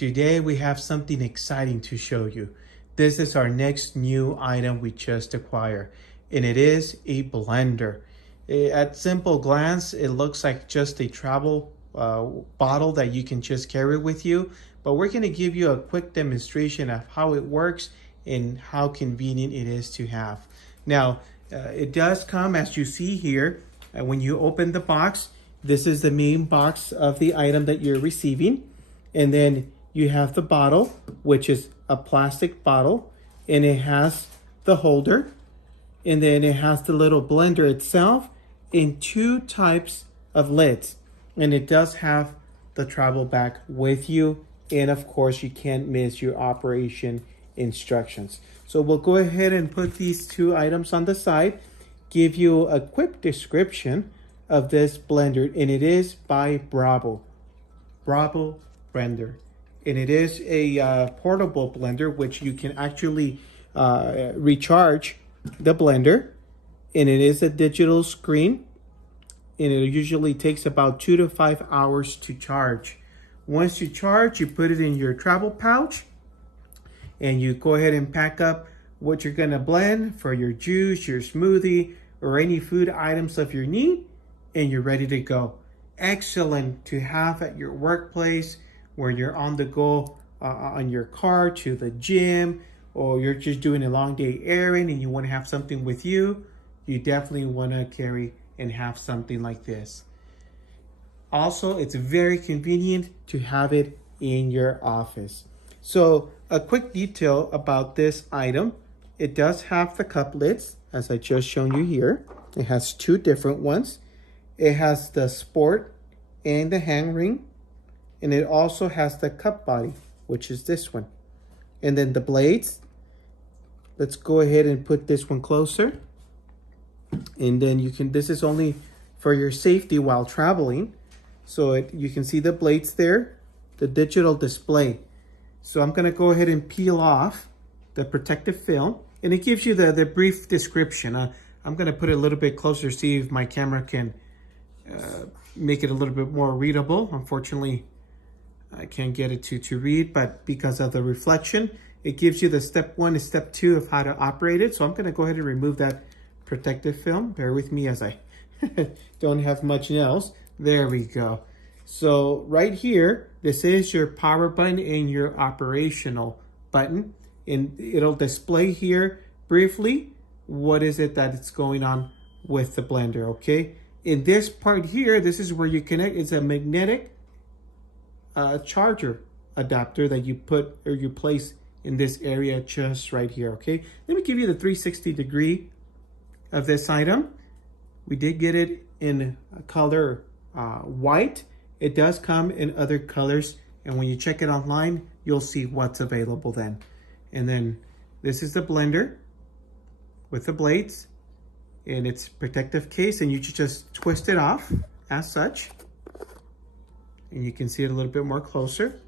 Today we have something exciting to show you. This is our next new item we just acquired, and it is a blender. At simple glance, it looks like just a travel bottle that you can just carry with you, but we're going to give you a quick demonstration of how it works and how convenient it is to have. Now, it does come, as you see here, when you open the box. This is the main box of the item that you're receiving, and then you have the bottle, which is a plastic bottle, and it has the holder, and then it has the little blender itself in two types of lids, and it does have the travel bag with you, and of course you can't miss your operation instructions. So we'll go ahead and put these two items on the side, give you a quick description of this blender, and it is by Bravo blender. And it is a portable blender, which you can actually recharge the blender. And it is a digital screen. And it usually takes about 2 to 5 hours to charge. Once you charge, you put it in your travel pouch. And you go ahead and pack up what you're going to blend for your juice, your smoothie, or any food items of your need. And you're ready to go. Excellent to have at your workplace, where you're on the go on your car to the gym, or you're just doing a long day errand and you want to have something with you. You definitely want to carry and have something like this. Also, it's very convenient to have it in your office. So a quick detail about this item: it does have the cup lids, as I just shown you here. It has two different ones. It has the sport and the hand ring. And it also has the cup body, which is this one. And then the blades. Let's go ahead and put this one closer. And then you can, this is only for your safety while traveling. So you can see the blades there, the digital display. So I'm gonna go ahead and peel off the protective film. And it gives you the brief description. I'm gonna put it a little bit closer, see if my camera can make it a little bit more readable. Unfortunately, I can't get it to read, but because of the reflection, it gives you the step 1 and step 2 of how to operate it. So I'm going to go ahead and remove that protective film. Bear with me as I don't have much else. There we go. So right here, this is your power button and your operational button. And it'll display here briefly what is it that it's going on with the blender, okay? In this part here, this is where you connect. It's a magnetic charger adapter that you put or you place in this area just right here. Okay, let me give you the 360 degree of this item. We did get it in color white. It does come in other colors, and when you check it online, you'll see what's available then. And then this is the blender with the blades and its protective case, and you just twist it off as such. And you can see it a little bit more closer.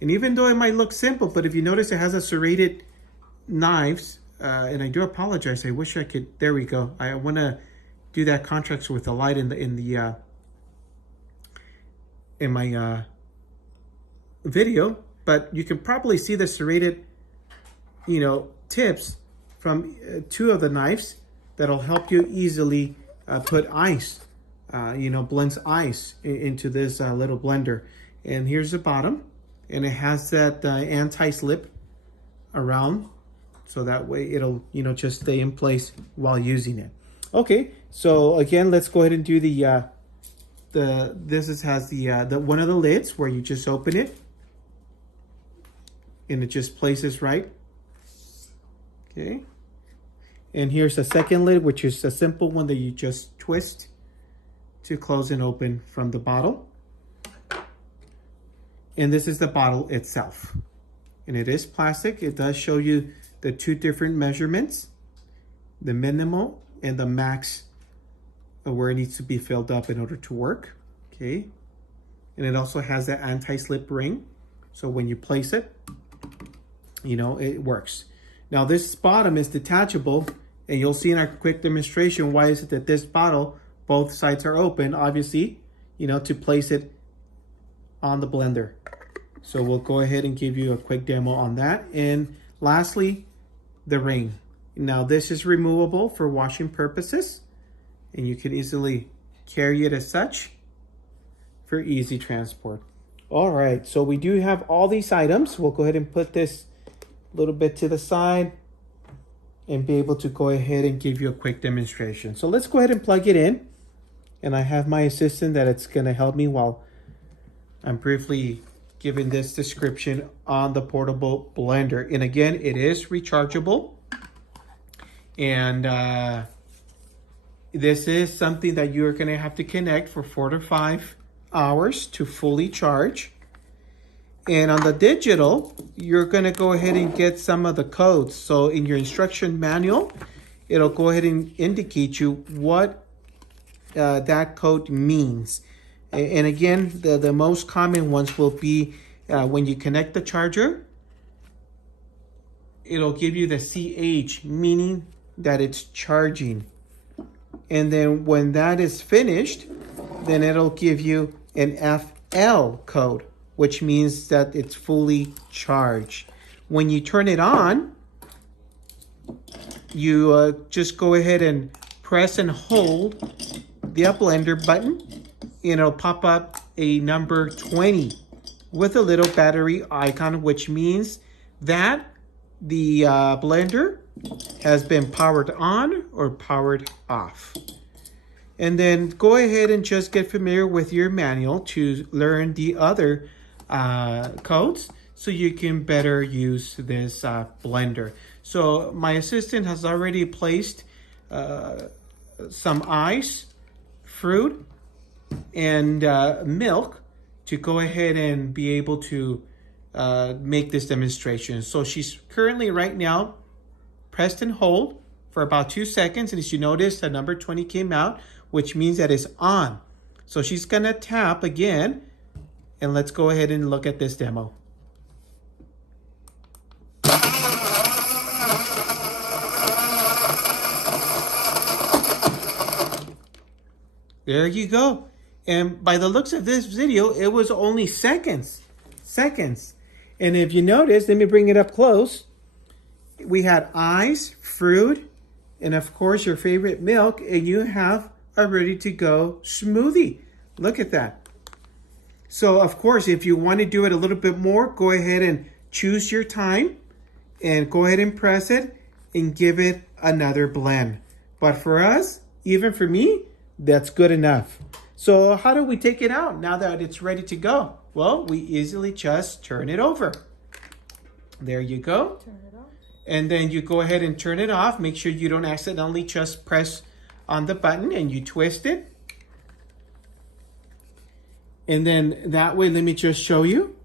And even though it might look simple, but if you notice, it has a serrated knives. And I do apologize. I wish I could. There we go. I want to do that contrast with the light in my video. But you can probably see the serrated, tips from two of the knives that'll help you easily put ice. Blends ice into this little blender. And here's the bottom, and it has that anti-slip around, so that way it'll just stay in place while using it. Okay, so again, let's go ahead and do the one of the lids where you just open it and it just places right. Okay, and here's the second lid, which is a simple one that you just twist to close and open from the bottle. And this is the bottle itself. And it is plastic. It does show you the two different measurements, the minimal and the max of where it needs to be filled up in order to work. Okay. And it also has that anti-slip ring. So when you place it, it works. Now this bottom is detachable, and you'll see in our quick demonstration why is it that this bottle, both sides are open, obviously, to place it on the blender. So we'll go ahead and give you a quick demo on that. And lastly, the ring. Now this is removable for washing purposes, and you can easily carry it as such for easy transport. All right, so we do have all these items. We'll go ahead and put this a little bit to the side and be able to go ahead and give you a quick demonstration. So let's go ahead and plug it in. And I have my assistant that it's gonna help me while I'm briefly giving this description on the portable blender. And again, it is rechargeable. And this is something that you're gonna have to connect for 4 to 5 hours to fully charge. And on the digital, you're gonna go ahead and get some of the codes. So in your instruction manual, it'll go ahead and indicate you what that code means. And again, the most common ones will be when you connect the charger, it'll give you the CH, meaning that it's charging. And then when that is finished, then it'll give you an FL code, which means that it's fully charged. When you turn it on, you just go ahead and press and hold the blender button, and it'll pop up a number 20 with a little battery icon, which means that the blender has been powered on or powered off. And then go ahead and just get familiar with your manual to learn the other codes so you can better use this blender. So my assistant has already placed some ice, fruit, and milk to go ahead and be able to make this demonstration. So she's currently right now pressed and hold for about 2 seconds, and as you notice, the number 20 came out, which means that it's on. So she's gonna tap again, and let's go ahead and look at this demo. There you go. And by the looks of this video, it was only seconds. And if you notice, let me bring it up close. We had ice, fruit, and of course your favorite milk, and you have a ready to go smoothie. Look at that. So of course, if you want to do it a little bit more, go ahead and choose your time and go ahead and press it and give it another blend. But for us, even for me, that's good enough. So how do we take it out now that it's ready to go? Well, we easily just turn it over. There you go. Turn it off. And then you go ahead and turn it off. Make sure you don't accidentally just press on the button and you twist it. And then that way, let me just show you.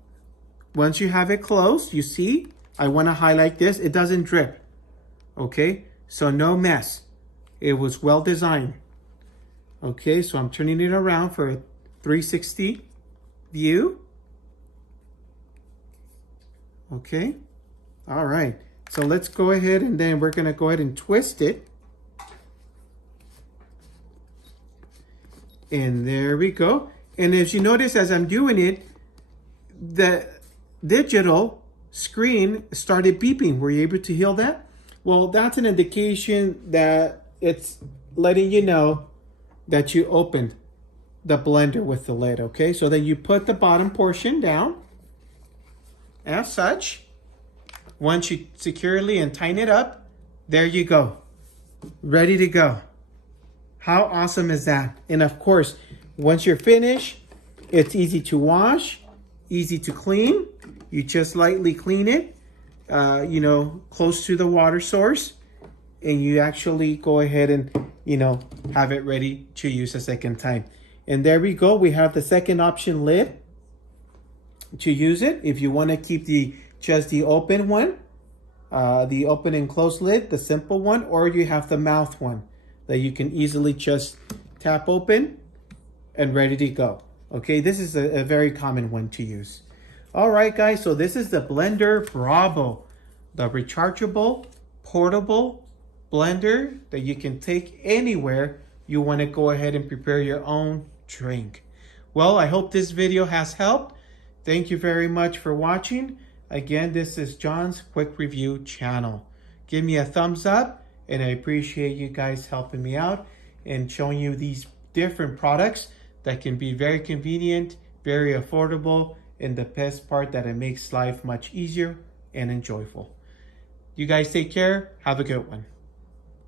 Once you have it closed, you see, I want to highlight this. It doesn't drip. Okay, so no mess. It was well designed. Okay, so I'm turning it around for a 360 view. Okay, all right. So let's go ahead and then we're gonna go ahead and twist it. And there we go. And as you notice, as I'm doing it, the digital screen started beeping. Were you able to hear that? Well, that's an indication that it's letting you know that you opened the blender with the lid, okay? So then you put the bottom portion down as such. Once you securely and tighten it up, there you go. Ready to go. How awesome is that? And of course, once you're finished, it's easy to wash, easy to clean. You just lightly clean it, close to the water source, and you actually go ahead and, have it ready to use a second time. And there we go. We have the second option lid to use it. If you want to keep just the open one, the open and close lid, the simple one, or you have the mouth one that you can easily just tap open and ready to go. Okay, this is a very common one to use. All right, guys, so this is the Blender Bravo, the rechargeable, portable blender that you can take anywhere you want to go ahead and prepare your own drink. Well, I hope this video has helped. Thank you very much for watching. Again, this is John's Quick Review channel. Give me a thumbs up, and I appreciate you guys helping me out and showing you these different products that can be very convenient, very affordable, and the best part that it makes life much easier and enjoyable. You guys take care. Have a good one.